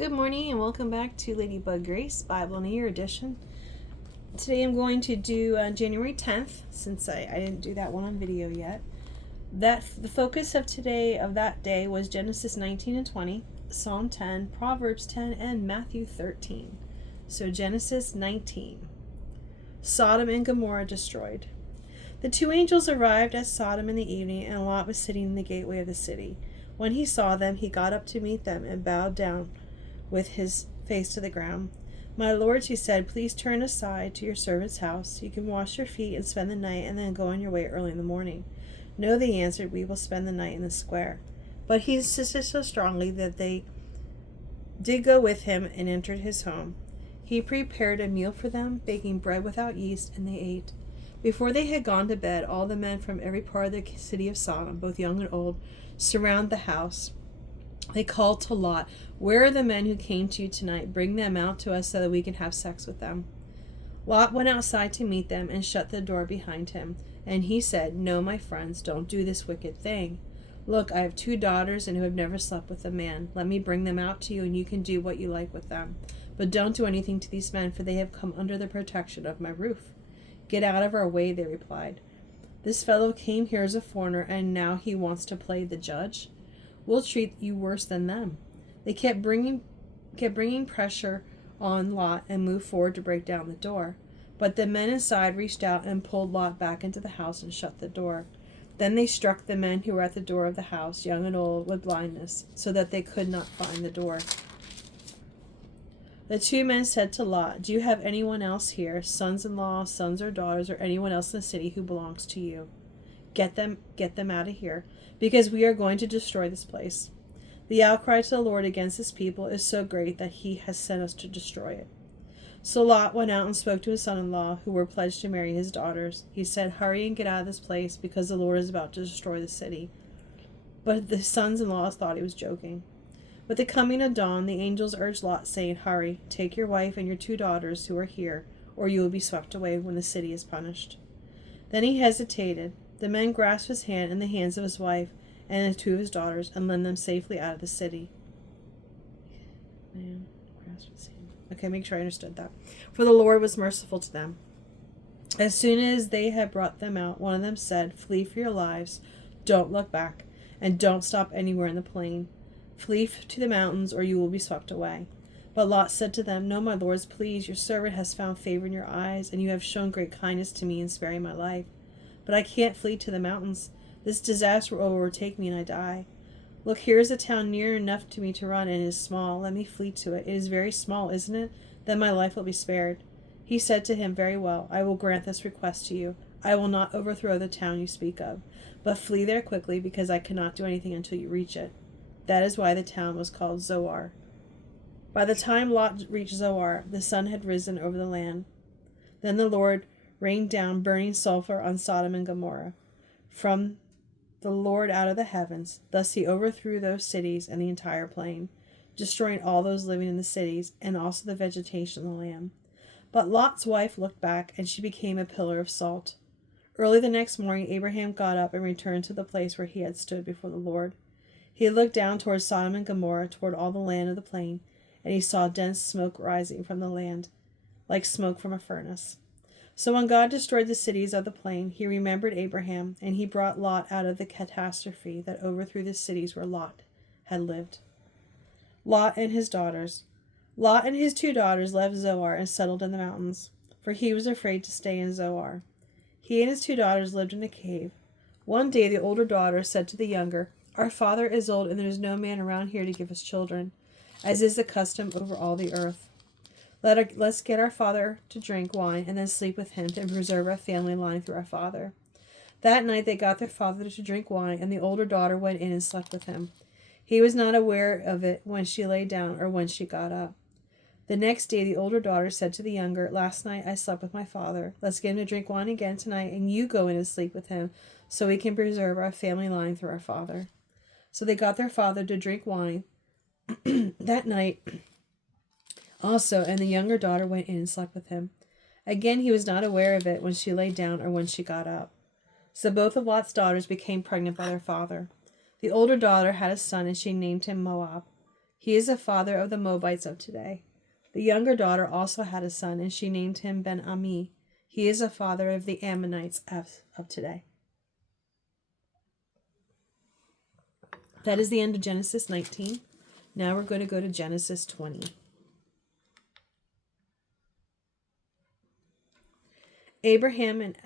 Good morning and welcome back to Ladybug Grace Bible in a Year edition. Today I'm going to do January 10th, since I didn't do that one on video yet. The focus of that day was Genesis 19 and 20, Psalm 10, Proverbs 10, and Matthew 13. So Genesis 19. Sodom and Gomorrah destroyed. The two angels arrived at Sodom in the evening, and Lot was sitting in the gateway of the city. When he saw them, he got up to meet them and bowed down with his face to the ground. My lords, he said, please turn aside to your servant's house. You can wash your feet and spend the night, and then go on your way early in the morning. No, they answered, we will spend the night in the square. But he insisted so strongly that they did go with him and entered his home. He prepared a meal for them, baking bread without yeast, and they ate. Before they had gone to bed, all the men from every part of the city of Sodom, both young and old, surrounded the house. They called to Lot, where are the men who came to you tonight? Bring them out to us so that we can have sex with them. Lot went outside to meet them and shut the door behind him. And he said, no, my friends, don't do this wicked thing. Look, I have 2 daughters and who have never slept with a man. Let me bring them out to you, and you can do what you like with them. But don't do anything to these men, for they have come under the protection of my roof. Get out of our way, they replied. This fellow came here as a foreigner, and now he wants to play the judge? We'll treat you worse than them. They kept bringing pressure on Lot and moved forward to break down the door. But the men inside reached out and pulled Lot back into the house and shut the door. Then they struck the men who were at the door of the house, young and old, with blindness, so that they could not find the door. The 2 men said to Lot, do you have anyone else here, sons-in-law, sons or daughters, or anyone else in the city who belongs to you? Get them out of here, because we are going to destroy this place. The outcry to the Lord against his people is so great that he has sent us to destroy it. So Lot went out and spoke to his son-in-law, who were pledged to marry his daughters. He said, hurry and get out of this place, because the Lord is about to destroy the city. But the sons-in-law thought he was joking. With the coming of dawn, the angels urged Lot, saying, hurry, take your wife and your 2 daughters who are here, or you will be swept away when the city is punished. Then he hesitated. The men grasped his hand and the hands of his wife and the 2 of his daughters and led them safely out of the city. Man, grasped his hand. Okay, make sure I understood that. For the Lord was merciful to them. As soon as they had brought them out, one of them said, flee for your lives, don't look back, and don't stop anywhere in the plain. Flee to the mountains, or you will be swept away. But Lot said to them, no, my lords, please, your servant has found favor in your eyes, and you have shown great kindness to me in sparing my life. But I can't flee to the mountains. This disaster will overtake me and I die. Look, here is a town near enough to me to run, and it is small. Let me flee to it. It is very small, isn't it? Then my life will be spared. He said to him, very well, I will grant this request to you. I will not overthrow the town you speak of, but flee there quickly, because I cannot do anything until you reach it. That is why the town was called Zoar. By the time Lot reached Zoar, the sun had risen over the land. Then the Lord rained down burning sulfur on Sodom and Gomorrah from the Lord out of the heavens. Thus he overthrew those cities and the entire plain, destroying all those living in the cities and also the vegetation of the land. But Lot's wife looked back, and she became a pillar of salt. Early the next morning, Abraham got up and returned to the place where he had stood before the Lord. He looked down toward Sodom and Gomorrah, toward all the land of the plain, and he saw dense smoke rising from the land, like smoke from a furnace. So when God destroyed the cities of the plain, he remembered Abraham, and he brought Lot out of the catastrophe that overthrew the cities where Lot had lived. Lot and his daughters. Lot and his 2 daughters left Zoar and settled in the mountains, for he was afraid to stay in Zoar. He and his 2 daughters lived in a cave. One day the older daughter said to the younger, our father is old, and there is no man around here to give us children, as is the custom over all the earth. Let's get our father to drink wine and then sleep with him and preserve our family line through our father. That night they got their father to drink wine, and the older daughter went in and slept with him. He was not aware of it when she lay down or when she got up. The next day the older daughter said to the younger, last night I slept with my father. Let's get him to drink wine again tonight, and you go in and sleep with him so we can preserve our family line through our father. So they got their father to drink wine that night also, and the younger daughter went in and slept with him. Again, he was not aware of it when she lay down or when she got up. So both of Lot's daughters became pregnant by their father. The older daughter had a son, and she named him Moab. He is the father of the Moabites of today. The younger daughter also had a son, and she named him Ben-Ami. He is the father of the Ammonites of today. That is the end of Genesis 19. Now we're going to go to Genesis 20. Abraham and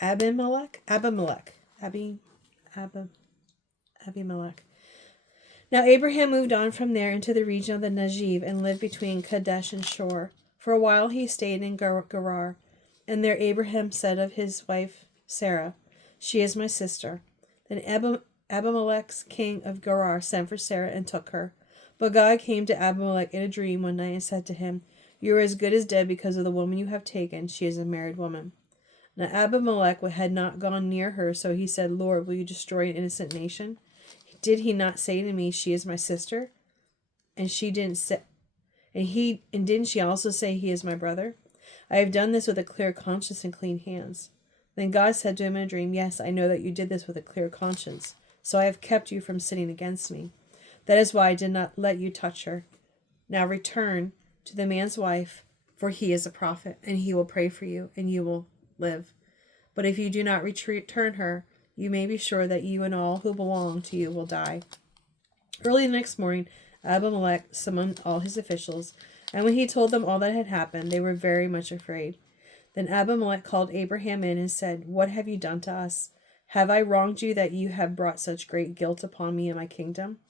Abimelech. Now Abraham moved on from there into the region of the Negev and lived between Kadesh and Shur. For a while he stayed in Gerar, and there Abraham said of his wife Sarah, "She is my sister." Then Abimelech, king of Gerar, sent for Sarah and took her. But God came to Abimelech in a dream one night and said to him, "You are as good as dead because of the woman you have taken. She is a married woman." Now Abimelech had not gone near her, so he said, "Lord, will you destroy an innocent nation? Did he not say to me, 'She is my sister'? And she didn't say, and didn't she also say, 'He is my brother'? I have done this with a clear conscience and clean hands." Then God said to him in a dream, "Yes, I know that you did this with a clear conscience, so I have kept you from sinning against me. That is why I did not let you touch her. Now return to the man's wife, for he is a prophet, and he will pray for you, and you will live. But if you do not return her, you may be sure that you and all who belong to you will die." Early the next morning, Abimelech summoned all his officials, and when he told them all that had happened, they were very much afraid. Then Abimelech called Abraham in and said, "What have you done to us? Have I wronged you that you have brought such great guilt upon me and my kingdom?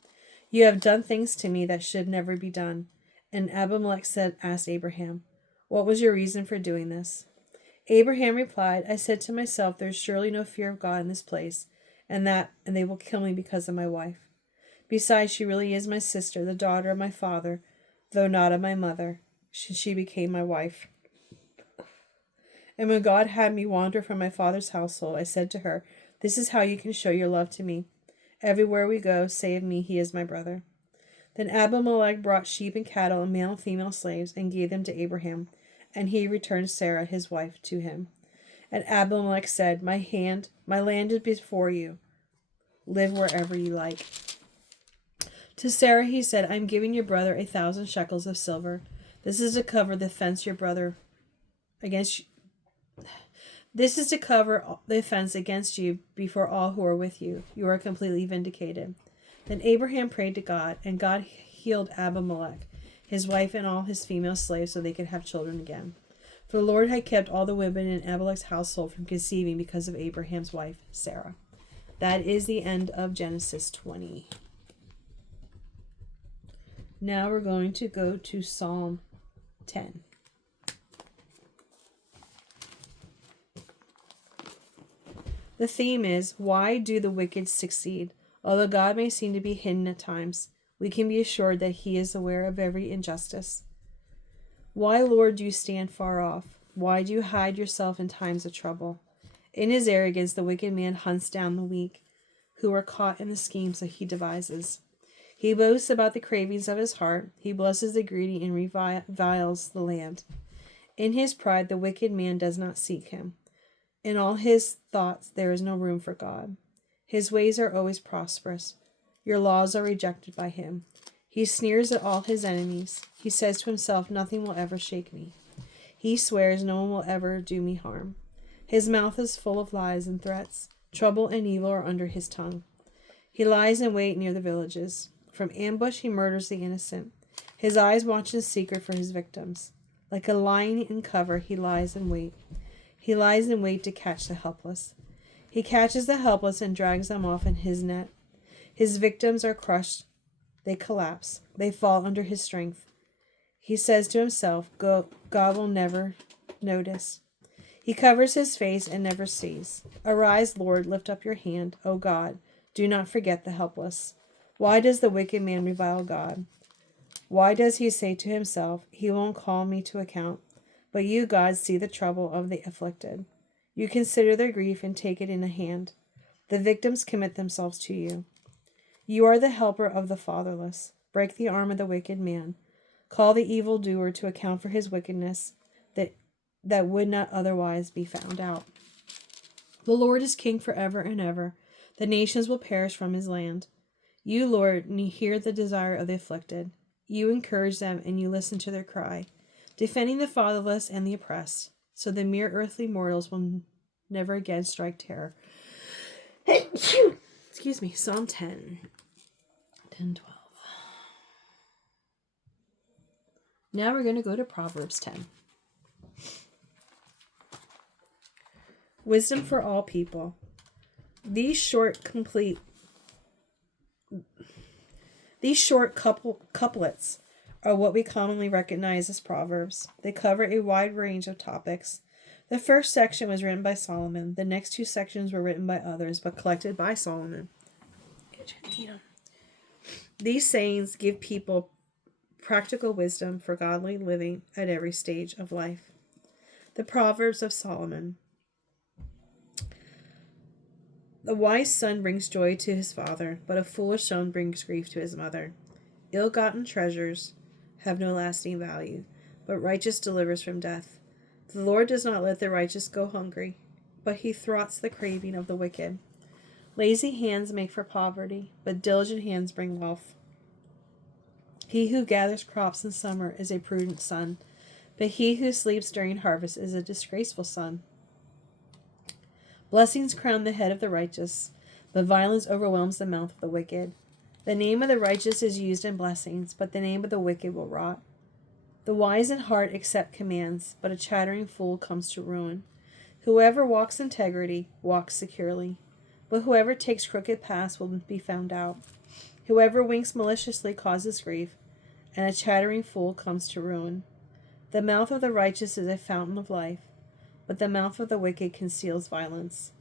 You have done things to me that should never be done." And Abimelech asked Abraham, "What was your reason for doing this?" Abraham replied, "I said to myself, there is surely no fear of God in this place, and they will kill me because of my wife. Besides, she really is my sister, the daughter of my father, though not of my mother. She became my wife. And when God had me wander from my father's household, I said to her, 'This is how you can show your love to me. Everywhere we go, say of me, he is my brother.'" Then Abimelech brought sheep and cattle and male and female slaves and gave them to Abraham, and he returned Sarah, his wife, to him. And Abimelech said, My land is before you. Live wherever you like." To Sarah he said, "I am giving your brother 1,000 shekels of silver. This is to cover the offense against you before all who are with you. You are completely vindicated." Then Abraham prayed to God, and God healed Abimelech, his wife, and all his female slaves so they could have children again. For the Lord had kept all the women in Abimelech's household from conceiving because of Abraham's wife, Sarah. That is the end of Genesis 20. Now we're going to go to Psalm 10. The theme is, why do the wicked succeed? Although God may seem to be hidden at times, we can be assured that he is aware of every injustice. Why, Lord, do you stand far off? Why do you hide yourself in times of trouble? In his arrogance, the wicked man hunts down the weak, who are caught in the schemes that he devises. He boasts about the cravings of his heart. He blesses the greedy and reviles the land. In his pride, the wicked man does not seek him. In all his thoughts, there is no room for God. His ways are always prosperous. Your laws are rejected by him. He sneers at all his enemies. He says to himself, "Nothing will ever shake me." He swears, "No one will ever do me harm." His mouth is full of lies and threats. Trouble and evil are under his tongue. He lies in wait near the villages. From ambush he murders the innocent. His eyes watch in secret for his victims. Like a lion in cover, he lies in wait. He lies in wait to catch the helpless. He catches the helpless and drags them off in his net. His victims are crushed. They collapse. They fall under his strength. He says to himself, God will never notice. He covers his face and never sees. Arise, Lord, lift up your hand. O God, do not forget the helpless. Why does the wicked man revile God? Why does he say to himself, he won't call me to account? But you, God, see the trouble of the afflicted. You consider their grief and take it in hand. The victims commit themselves to you. You are the helper of the fatherless. Break the arm of the wicked man. Call the evildoer to account for his wickedness that would not otherwise be found out. The Lord is king forever and ever. The nations will perish from his land. You, Lord, hear the desire of the afflicted. You encourage them and you listen to their cry, defending the fatherless and the oppressed, so the mere earthly mortals will never again strike terror. Excuse me. Psalm 10. 10, 12. Now we're going to go to Proverbs 10. Wisdom for all people. These short couplets are what we commonly recognize as proverbs. They cover a wide range of topics. The first section was written by Solomon. The next two sections were written by others, but collected by Solomon. These sayings give people practical wisdom for godly living at every stage of life. The Proverbs of Solomon. The wise son brings joy to his father, but a foolish son brings grief to his mother. Ill-gotten treasures have no lasting value, but righteous delivers from death. The Lord does not let the righteous go hungry, but he thwarts the craving of the wicked. Lazy hands make for poverty, but diligent hands bring wealth. He who gathers crops in summer is a prudent son, but he who sleeps during harvest is a disgraceful son. Blessings crown the head of the righteous, but violence overwhelms the mouth of the wicked. The name of the righteous is used in blessings, but the name of the wicked will rot. The wise in heart accept commands, but a chattering fool comes to ruin. Whoever walks integrity walks securely, but whoever takes crooked paths will be found out. Whoever winks maliciously causes grief, and a chattering fool comes to ruin. The mouth of the righteous is a fountain of life, but the mouth of the wicked conceals violence.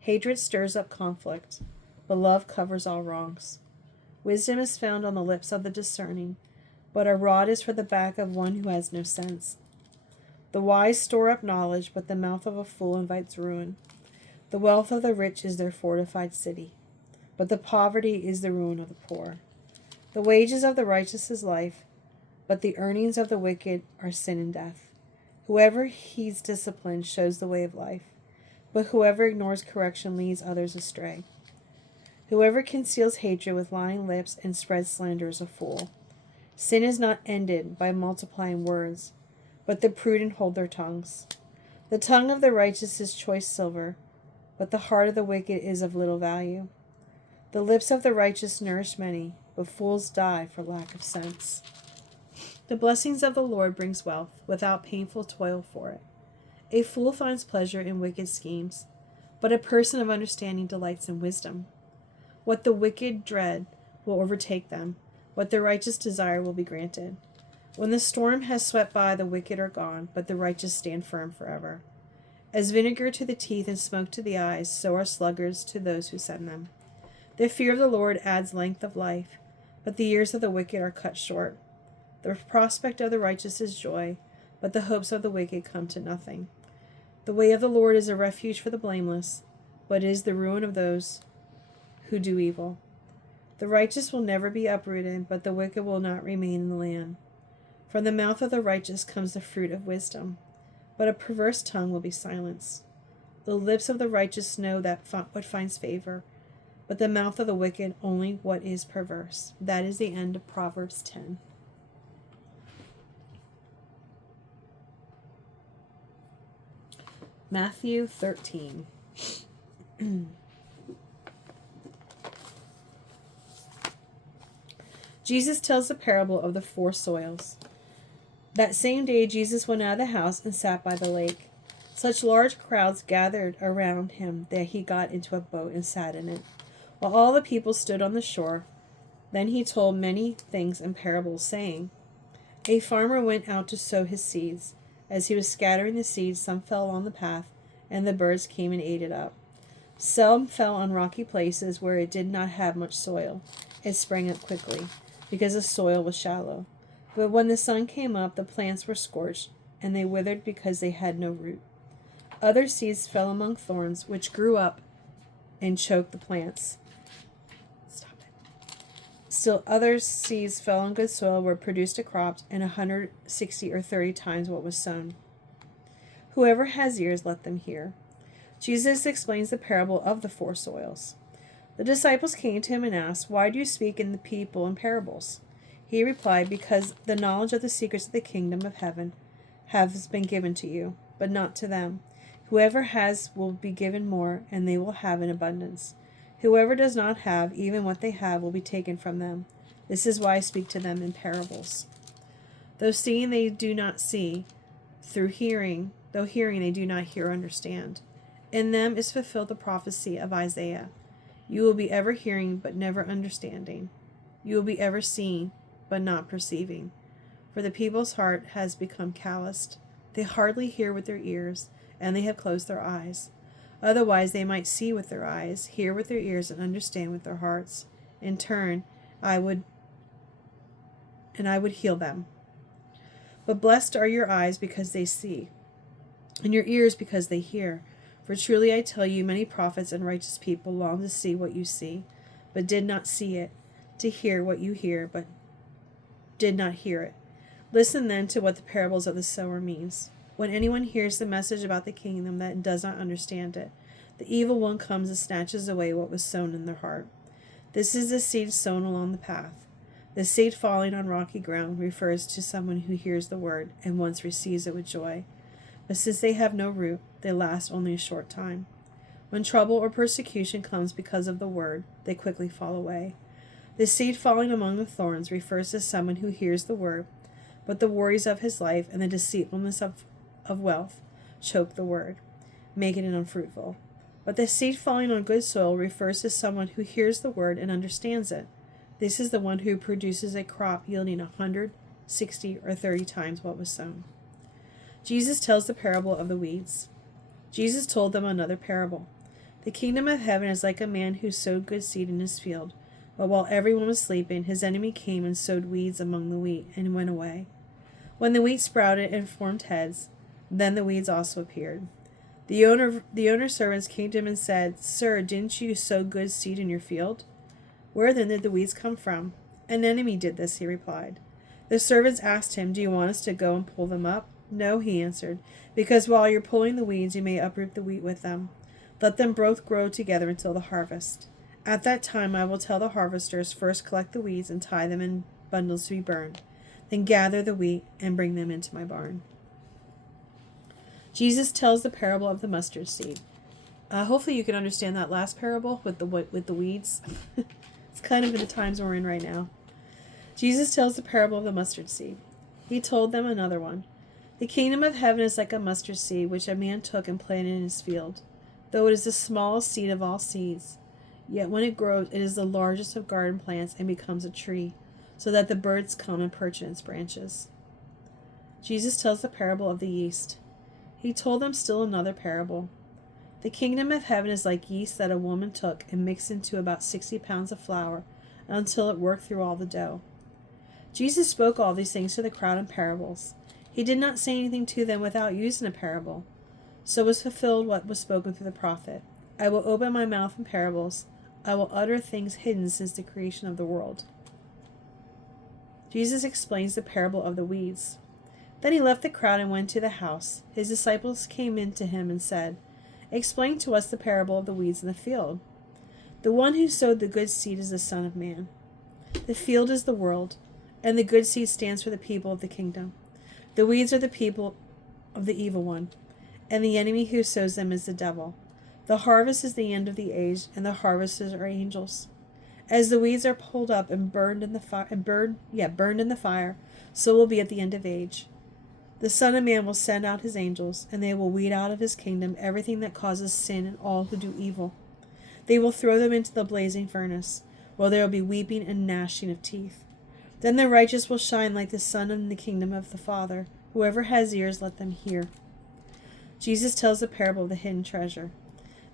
Hatred stirs up conflict, but love covers all wrongs. Wisdom is found on the lips of the discerning, but a rod is for the back of one who has no sense. The wise store up knowledge, but the mouth of a fool invites ruin. The wealth of the rich is their fortified city, but the poverty is the ruin of the poor. The wages of the righteous is life, but the earnings of the wicked are sin and death. Whoever heeds discipline shows the way of life, but whoever ignores correction leads others astray. Whoever conceals hatred with lying lips and spreads slander is a fool. Sin is not ended by multiplying words, but the prudent hold their tongues. The tongue of the righteous is choice silver, but the heart of the wicked is of little value. The lips of the righteous nourish many, but fools die for lack of sense. The blessings of the Lord brings wealth, without painful toil for it. A fool finds pleasure in wicked schemes, but a person of understanding delights in wisdom. What the wicked dread will overtake them, what the righteous desire will be granted. When the storm has swept by, the wicked are gone, but the righteous stand firm forever. As vinegar to the teeth and smoke to the eyes, so are sluggards to those who send them. The fear of the Lord adds length of life, but the years of the wicked are cut short. The prospect of the righteous is joy, but the hopes of the wicked come to nothing. The way of the Lord is a refuge for the blameless, but is the ruin of those who do evil. The righteous will never be uprooted, but the wicked will not remain in the land. From the mouth of the righteous comes the fruit of wisdom, but a perverse tongue will be silenced. The lips of the righteous know what finds favor, but the mouth of the wicked only what is perverse. That is the end of Proverbs 10. Matthew 13. Jesus tells the parable of the 4 soils. That same day Jesus went out of the house and sat by the lake. Such large crowds gathered around him that he got into a boat and sat in it, while all the people stood on the shore. Then he told many things in parables, saying, A farmer went out to sow his seeds. As he was scattering the seeds, some fell on the path, and the birds came and ate it up. Some fell on rocky places where it did not have much soil. It sprang up quickly, because the soil was shallow. But when the sun came up, the plants were scorched, and they withered because they had no root. Other seeds fell among thorns, which grew up and choked the plants. Still other seeds fell on good soil where it produced a crop, and 160 or 30 times what was sown. Whoever has ears, let them hear. Jesus explains the parable of the 4 soils. The disciples came to him and asked, "Why do you speak in the people in parables?" He replied, "Because the knowledge of the secrets of the kingdom of heaven has been given to you, but not to them. Whoever has will be given more, and they will have in abundance. Whoever does not have, even what they have will be taken from them. This is why I speak to them in parables. Though seeing they do not see, though hearing they do not hear or understand. In them is fulfilled the prophecy of Isaiah. You will be ever hearing, but never understanding. You will be ever seeing, but not perceiving. For the people's heart has become calloused. They hardly hear with their ears, and they have closed their eyes. Otherwise they might see with their eyes, hear with their ears, and understand with their hearts. In turn, I would heal them. But blessed are your eyes because they see, and your ears because they hear. For truly I tell you, many prophets and righteous people long to see what you see, but did not see it, to hear what you hear, but did not hear it. Listen then to what the parables of the sower means. When anyone hears the message about the kingdom that does not understand it, the evil one comes and snatches away what was sown in their heart. This is the seed sown along the path. The seed falling on rocky ground refers to someone who hears the word and once receives it with joy. But since they have no root, they last only a short time. When trouble or persecution comes because of the word, they quickly fall away. The seed falling among the thorns refers to someone who hears the word, but the worries of his life and the deceitfulness of wealth choke the word, making it unfruitful. But the seed falling on good soil refers to someone who hears the word and understands it. This is the one who produces a crop yielding 100, 60, or 30 times what was sown. Jesus tells the parable of the weeds. Jesus told them another parable. The kingdom of heaven is like a man who sowed good seed in his field. But while everyone was sleeping, his enemy came and sowed weeds among the wheat and went away. When the wheat sprouted and formed heads, then the weeds also appeared. The owner's servants came to him and said, "Sir, didn't you sow good seed in your field? Where then did the weeds come from?" "An enemy did this," he replied. The servants asked him, "Do you want us to go and pull them up?" "No," he answered, "because while you're pulling the weeds, you may uproot the wheat with them. Let them both grow together until the harvest. At that time I will tell the harvesters, first collect the weeds and tie them in bundles to be burned. Then gather the wheat and bring them into my barn." Jesus tells the parable of the mustard seed. Hopefully you can understand that last parable with the weeds. It's kind of in the times we're in right now. Jesus tells the parable of the mustard seed. He told them another one. The kingdom of heaven is like a mustard seed, which a man took and planted in his field. Though it is the smallest seed of all seeds, yet when it grows, it is the largest of garden plants and becomes a tree, so that the birds come and perch in its branches. Jesus tells the parable of the yeast. He told them still another parable. The kingdom of heaven is like yeast that a woman took and mixed into about 60 pounds of flour until it worked through all the dough. Jesus spoke all these things to the crowd in parables. He did not say anything to them without using a parable. So was fulfilled what was spoken through the prophet. "I will open my mouth in parables. I will utter things hidden since the creation of the world." Jesus explains the parable of the weeds. Then he left the crowd and went to the house. His disciples came in to him and said, "Explain to us the parable of the weeds in the field." "The one who sowed the good seed is the Son of Man. The field is the world, and the good seed stands for the people of the kingdom. The weeds are the people of the evil one, and the enemy who sows them is the devil. The harvest is the end of the age, and the harvesters are angels. As the weeds are pulled up and burned in the fire, so will be at the end of age. The Son of Man will send out his angels, and they will weed out of his kingdom everything that causes sin and all who do evil. They will throw them into the blazing furnace, where there will be weeping and gnashing of teeth. Then the righteous will shine like the sun in the kingdom of the Father. Whoever has ears, let them hear." Jesus tells the parable of the hidden treasure.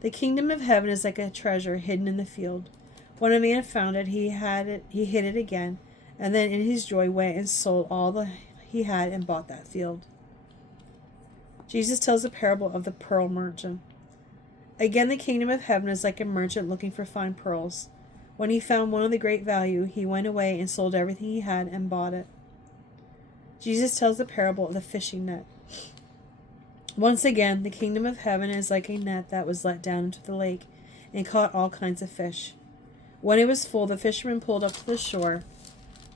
The kingdom of heaven is like a treasure hidden in the field. When a man found it, he hid it again, and then in his joy went and sold all he had and bought that field. Jesus tells the parable of the pearl merchant. Again, the kingdom of heaven is like a merchant looking for fine pearls. When he found one of the great value, he went away and sold everything he had and bought it. Jesus tells the parable of the fishing net. Once again, the kingdom of heaven is like a net that was let down into the lake and caught all kinds of fish. When it was full, the fishermen pulled up to the shore,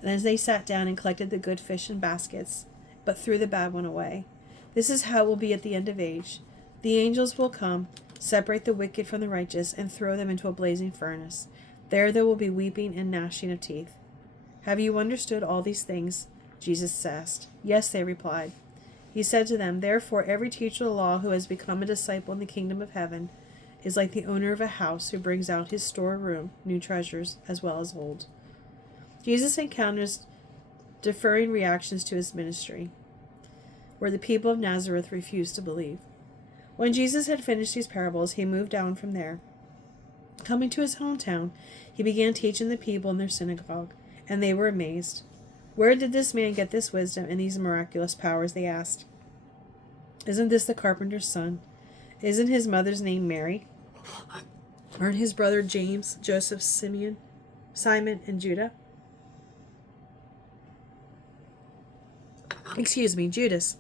and as they sat down and collected the good fish in baskets, but threw the bad one away. This is how it will be at the end of age. The angels will come, separate the wicked from the righteous, and throw them into a blazing furnace. There will be weeping and gnashing of teeth. Have you understood all these things? Jesus asked. Yes, they replied. He said to them, Therefore every teacher of the law who has become a disciple in the kingdom of heaven is like the owner of a house who brings out his storeroom new treasures as well as old. Jesus encounters differing reactions to his ministry, where the people of Nazareth refused to believe. When Jesus had finished these parables, he moved down from there. Coming to his hometown, he began teaching the people in their synagogue, and they were amazed. Where did this man get this wisdom and these miraculous powers? They asked. Isn't this the carpenter's son? Isn't his mother's name Mary? Aren't his brother James, Joseph, Simon, and Judas? Judas.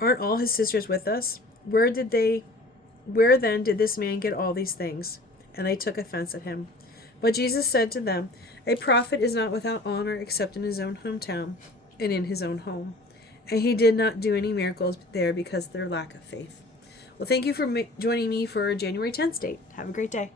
Aren't all his sisters with us? Where then did this man get all these things? And they took offense at him. But Jesus said to them, A prophet is not without honor except in his own hometown and in his own home. And he did not do any miracles there because of their lack of faith. Well, thank you for joining me for January 10th date. Have a great day.